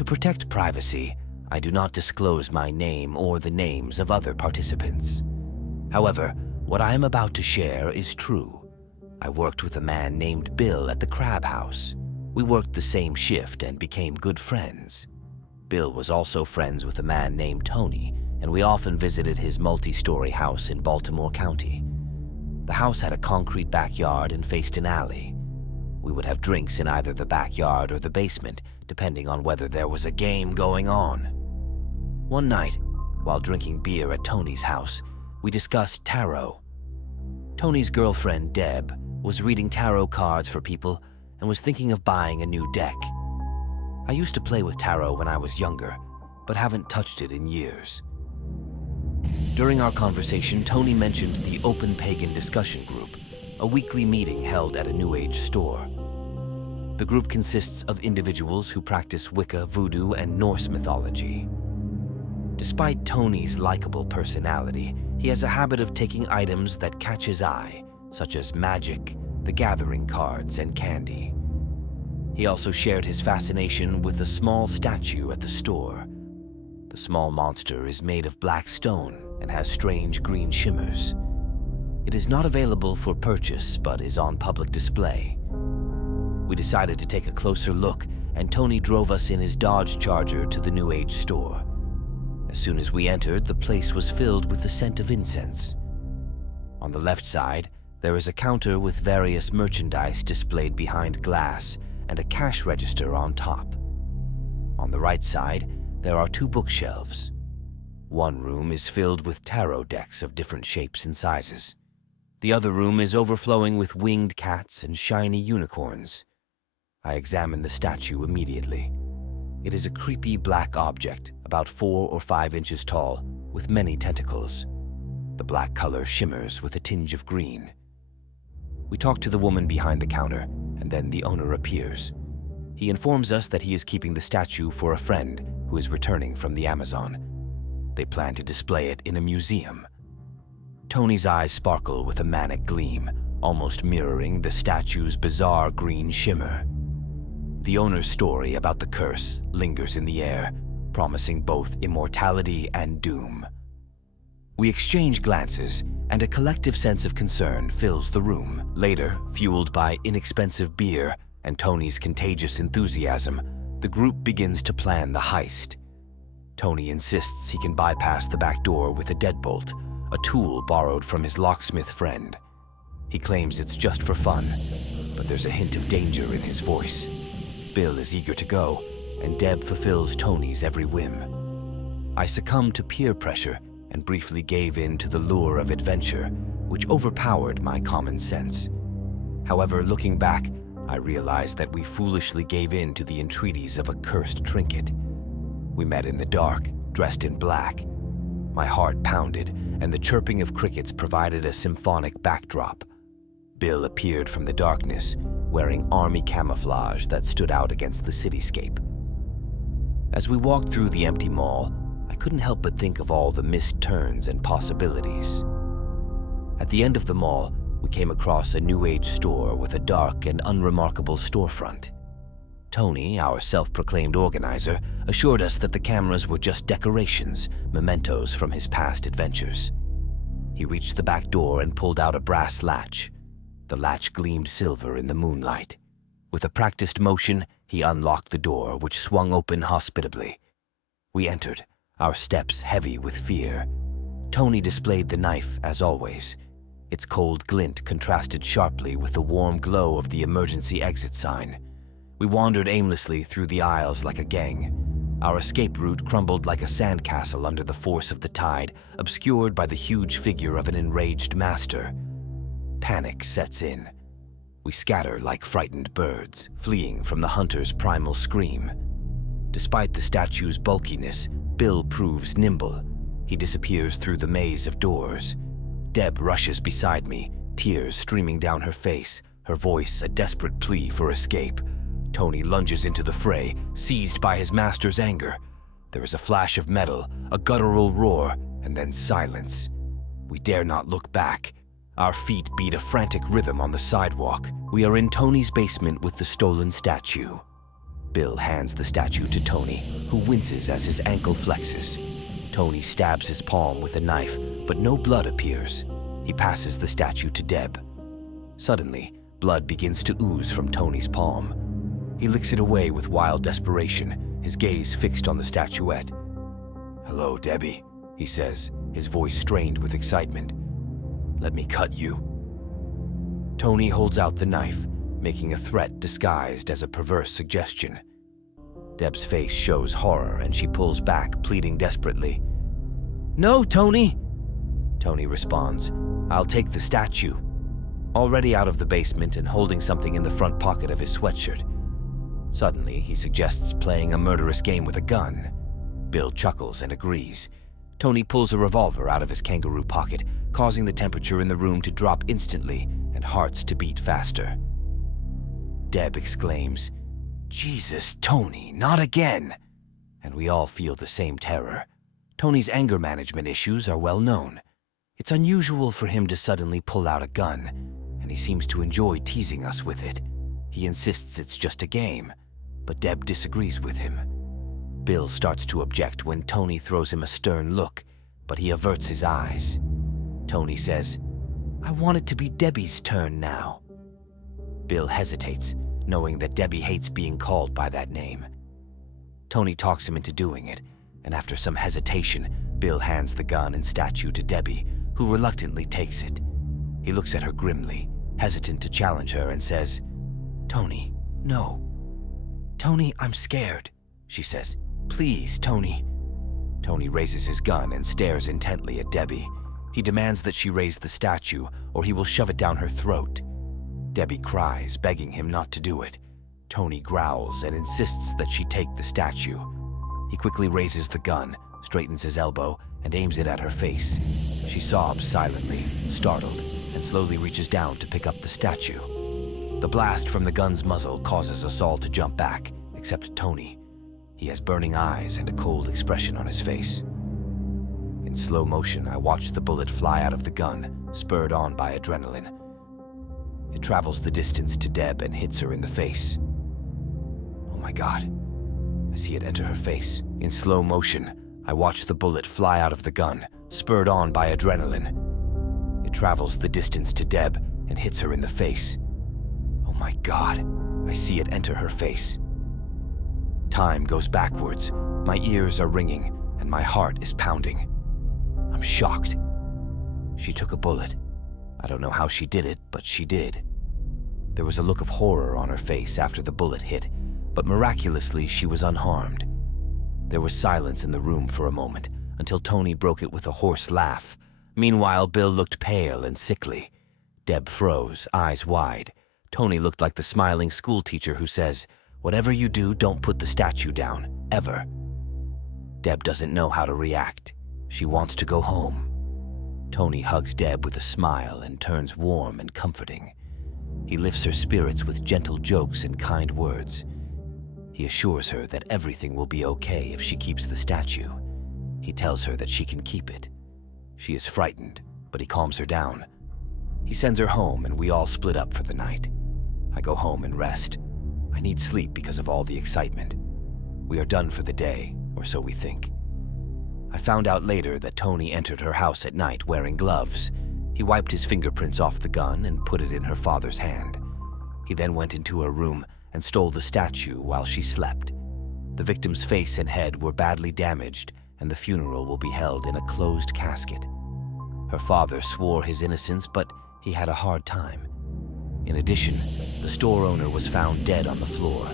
To protect privacy, I do not disclose my name or the names of other participants. However, what I am about to share is true. I worked with a man named Bill at the Crab House. We worked the same shift and became good friends. Bill was also friends with a man named Tony, and we often visited his multi-story house in Baltimore County. The house had a concrete backyard and faced an alley. We would have drinks in either the backyard or the basement, depending on whether there was a game going on. One night, while drinking beer at Tony's house, we discussed tarot. Tony's girlfriend, Deb, was reading tarot cards for people and was thinking of buying a new deck. I used to play with tarot when I was younger, but haven't touched it in years. During our conversation, Tony mentioned the Open Pagan Discussion Group, a weekly meeting held at a New Age store. The group consists of individuals who practice Wicca, voodoo, and Norse mythology. Despite Tony's likable personality, he has a habit of taking items that catch his eye, such as magic, the gathering cards, and candy. He also shared his fascination with a small statue at the store. The small monster is made of black stone and has strange green shimmers. It is not available for purchase, but is on public display. We decided to take a closer look, and Tony drove us in his Dodge Charger to the New Age store. As soon as we entered, the place was filled with the scent of incense. On the left side, there is a counter with various merchandise displayed behind glass and a cash register on top. On the right side, there are two bookshelves. One room is filled with tarot decks of different shapes and sizes. The other room is overflowing with winged cats and shiny unicorns. I examined the statue immediately. It is a creepy black object, about 4 or 5 inches tall, with many tentacles. The black color shimmers with a tinge of green. We talk to the woman behind the counter, and then the owner appears. He informs us that he is keeping the statue for a friend who is returning from the Amazon. They plan to display it in a museum. Tony's eyes sparkle with a manic gleam, almost mirroring the statue's bizarre green shimmer. The owner's story about the curse lingers in the air, promising both immortality and doom. We exchange glances, and a collective sense of concern fills the room. Later, fueled by inexpensive beer and Tony's contagious enthusiasm, the group begins to plan the heist. Tony insists he can bypass the back door with a deadbolt, a tool borrowed from his locksmith friend. He claims it's just for fun, but there's a hint of danger in his voice. Bill is eager to go, and Deb fulfills Tony's every whim. I succumbed to peer pressure and briefly gave in to the lure of adventure, which overpowered my common sense. However, looking back, I realized that we foolishly gave in to the entreaties of a cursed trinket. We met in the dark, dressed in black. My heart pounded, and the chirping of crickets provided a symphonic backdrop. Bill appeared from the darkness, wearing army camouflage that stood out against the cityscape. As we walked through the empty mall, I couldn't help but think of all the missed turns and possibilities. At the end of the mall, we came across a New Age store with a dark and unremarkable storefront. Tony, our self-proclaimed organizer, assured us that the cameras were just decorations, mementos from his past adventures. He reached the back door and pulled out a brass latch. The latch gleamed silver in the moonlight. With a practiced motion, he unlocked the door, which swung open hospitably. We entered, our steps heavy with fear. Tony displayed the knife, as always. Its cold glint contrasted sharply with the warm glow of the emergency exit sign. We wandered aimlessly through the aisles like a gang. Our escape route crumbled like a sandcastle under the force of the tide, obscured by the huge figure of an enraged master. Panic sets in. We scatter like frightened birds, fleeing from the hunter's primal scream. Despite the statue's bulkiness, Bill proves nimble. He disappears through the maze of doors. Deb rushes beside me, tears streaming down her face, her voice a desperate plea for escape. Tony lunges into the fray, seized by his master's anger. There is a flash of metal, a guttural roar, and then silence. We dare not look back. Our feet beat a frantic rhythm on the sidewalk. We are in Tony's basement with the stolen statue. Bill hands the statue to Tony, who winces as his ankle flexes. Tony stabs his palm with a knife, but no blood appears. He passes the statue to Deb. Suddenly, blood begins to ooze from Tony's palm. He licks it away with wild desperation, his gaze fixed on the statuette. "Hello, Debbie," he says, his voice strained with excitement. "Let me cut you." Tony holds out the knife, making a threat disguised as a perverse suggestion. Deb's face shows horror and she pulls back, pleading desperately. "No, Tony!" Tony responds, "I'll take the statue." Already out of the basement and holding something in the front pocket of his sweatshirt. Suddenly, he suggests playing a murderous game with a gun. Bill chuckles and agrees. Tony pulls a revolver out of his kangaroo pocket, causing the temperature in the room to drop instantly and hearts to beat faster. Deb exclaims, "Jesus, Tony, not again!" And we all feel the same terror. Tony's anger management issues are well known. It's unusual for him to suddenly pull out a gun, and he seems to enjoy teasing us with it. He insists it's just a game, but Deb disagrees with him. Bill starts to object when Tony throws him a stern look, but he averts his eyes. Tony says, "I want it to be Debbie's turn now." Bill hesitates, knowing that Debbie hates being called by that name. Tony talks him into doing it, and after some hesitation, Bill hands the gun and statue to Debbie, who reluctantly takes it. He looks at her grimly, hesitant to challenge her, and says, "Tony, no." "Tony, I'm scared," she says. "Please, Tony." Tony raises his gun and stares intently at Debbie. He demands that she raise the statue, or he will shove it down her throat. Debbie cries, begging him not to do it. Tony growls and insists that she take the statue. He quickly raises the gun, straightens his elbow, and aims it at her face. She sobs silently, startled, and slowly reaches down to pick up the statue. The blast from the gun's muzzle causes us all to jump back, except Tony. He has burning eyes and a cold expression on his face. In slow motion, I watch the bullet fly out of the gun, spurred on by adrenaline. It travels the distance to Deb and hits her in the face. Oh my God. I see it enter her face. In slow motion, I watch the bullet fly out of the gun, spurred on by adrenaline. It travels the distance to Deb and hits her in the face. Oh my God. I see it enter her face. Time goes backwards. My ears are ringing and my heart is pounding. I'm shocked. She took a bullet. I don't know how she did it, but she did. There was a look of horror on her face after the bullet hit, but miraculously she was unharmed. There was silence in the room for a moment, until Tony broke it with a hoarse laugh. Meanwhile, Bill looked pale and sickly. Deb froze, eyes wide. Tony looked like the smiling schoolteacher who says, "Whatever you do, don't put the statue down, ever." Deb doesn't know how to react. She wants to go home. Tony hugs Deb with a smile and turns warm and comforting. He lifts her spirits with gentle jokes and kind words. He assures her that everything will be okay if she keeps the statue. He tells her that she can keep it. She is frightened, but he calms her down. He sends her home and we all split up for the night. I go home and rest. I need sleep because of all the excitement. We are done for the day, or so we think. I found out later that Tony entered her house at night wearing gloves. He wiped his fingerprints off the gun and put it in her father's hand. He then went into her room and stole the statue while she slept. The victim's face and head were badly damaged, and the funeral will be held in a closed casket. Her father swore his innocence, but he had a hard time. In addition, the store owner was found dead on the floor.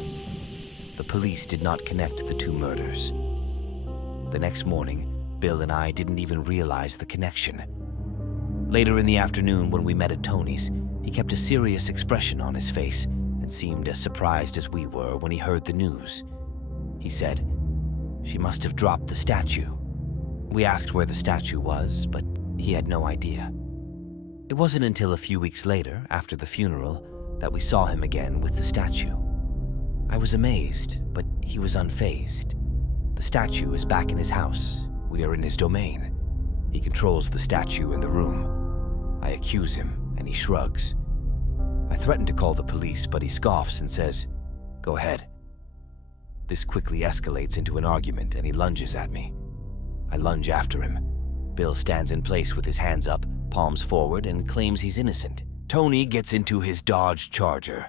The police did not connect the two murders. The next morning, Bill and I didn't even realize the connection. Later in the afternoon, when we met at Tony's, he kept a serious expression on his face and seemed as surprised as we were when he heard the news. He said, "She must have dropped the statue." We asked where the statue was, but he had no idea. It wasn't until a few weeks later, after the funeral, that we saw him again with the statue. I was amazed, but he was unfazed. The statue is back in his house. We are in his domain. He controls the statue in the room. I accuse him, and he shrugs. I threaten to call the police, but he scoffs and says, "Go ahead." This quickly escalates into an argument and he lunges at me. I lunge after him. Bill stands in place with his hands up, palms forward, and claims he's innocent. Tony gets into his Dodge Charger.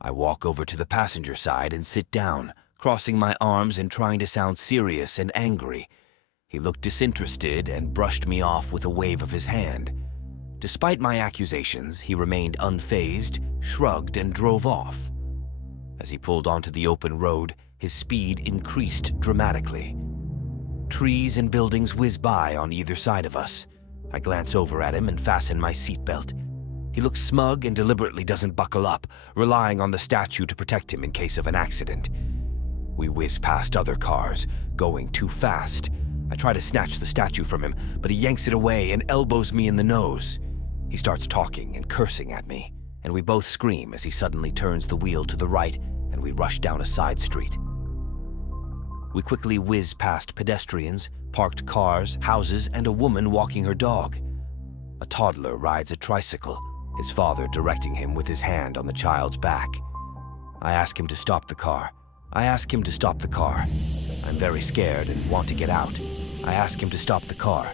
I walk over to the passenger side and sit down, crossing my arms and trying to sound serious and angry. He looked disinterested and brushed me off with a wave of his hand. Despite my accusations, he remained unfazed, shrugged, and drove off. As he pulled onto the open road, his speed increased dramatically. Trees and buildings whiz by on either side of us. I glance over at him and fasten my seatbelt. He looks smug and deliberately doesn't buckle up, relying on the statue to protect him in case of an accident. We whiz past other cars, going too fast. I try to snatch the statue from him, but he yanks it away and elbows me in the nose. He starts talking and cursing at me, and we both scream as he suddenly turns the wheel to the right and we rush down a side street. We quickly whiz past pedestrians, parked cars, houses, and a woman walking her dog. A toddler rides a tricycle, his father directing him with his hand on the child's back. I ask him to stop the car. I'm very scared and want to get out. I ask him to stop the car.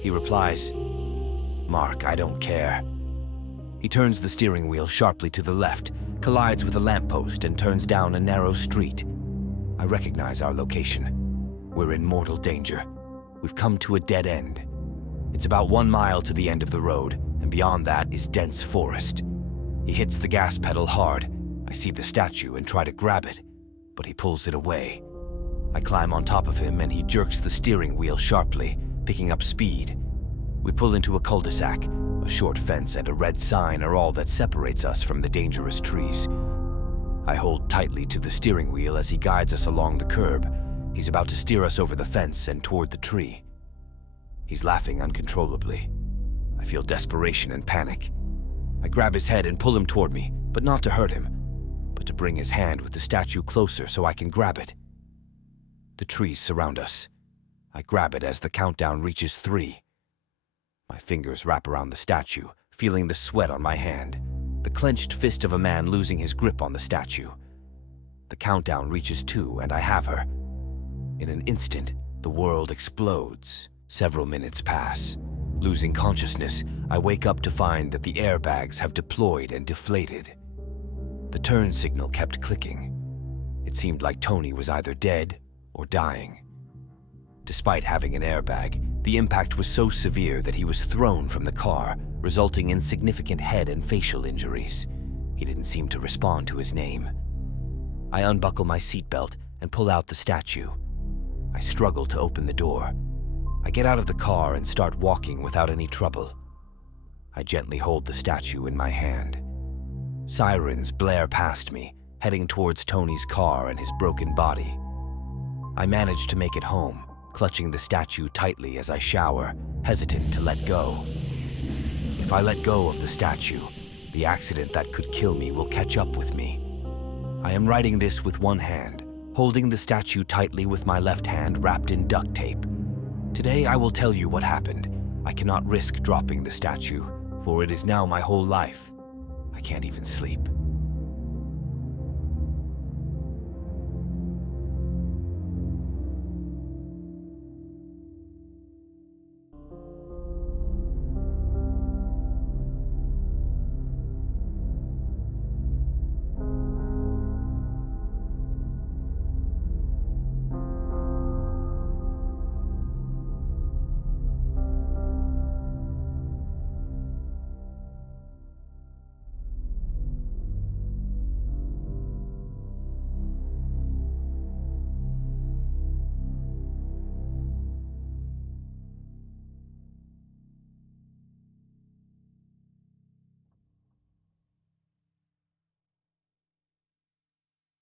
He replies, "Mark, I don't care." He turns the steering wheel sharply to the left, collides with a lamppost, and turns down a narrow street. I recognize our location. We're in mortal danger. We've come to a dead end. It's about 1 mile to the end of the road, and beyond that is dense forest. He hits the gas pedal hard. I see the statue and try to grab it, but he pulls it away. I climb on top of him and he jerks the steering wheel sharply, picking up speed. We pull into a cul-de-sac. A short fence and a red sign are all that separates us from the dangerous trees. I hold tightly to the steering wheel as he guides us along the curb. He's about to steer us over the fence and toward the tree. He's laughing uncontrollably. I feel desperation and panic. I grab his head and pull him toward me, but not to hurt him, but to bring his hand with the statue closer so I can grab it. The trees surround us. I grab it as the countdown reaches 3. My fingers wrap around the statue, feeling the sweat on my hand, the clenched fist of a man losing his grip on the statue. The countdown reaches 2 and I have her. In an instant, the world explodes. Several minutes pass. Losing consciousness, I wake up to find that the airbags have deployed and deflated. The turn signal kept clicking. It seemed like Tony was either dead or dying. Despite having an airbag, the impact was so severe that he was thrown from the car, resulting in significant head and facial injuries. He didn't seem to respond to his name. I unbuckle my seatbelt and pull out the statue. I struggle to open the door. I get out of the car and start walking without any trouble. I gently hold the statue in my hand. Sirens blare past me, heading towards Tony's car and his broken body. I manage to make it home, clutching the statue tightly as I shower, hesitant to let go. If I let go of the statue, the accident that could kill me will catch up with me. I am writing this with one hand, holding the statue tightly with my left hand wrapped in duct tape. Today I will tell you what happened. I cannot risk dropping the statue, for it is now my whole life. I can't even sleep.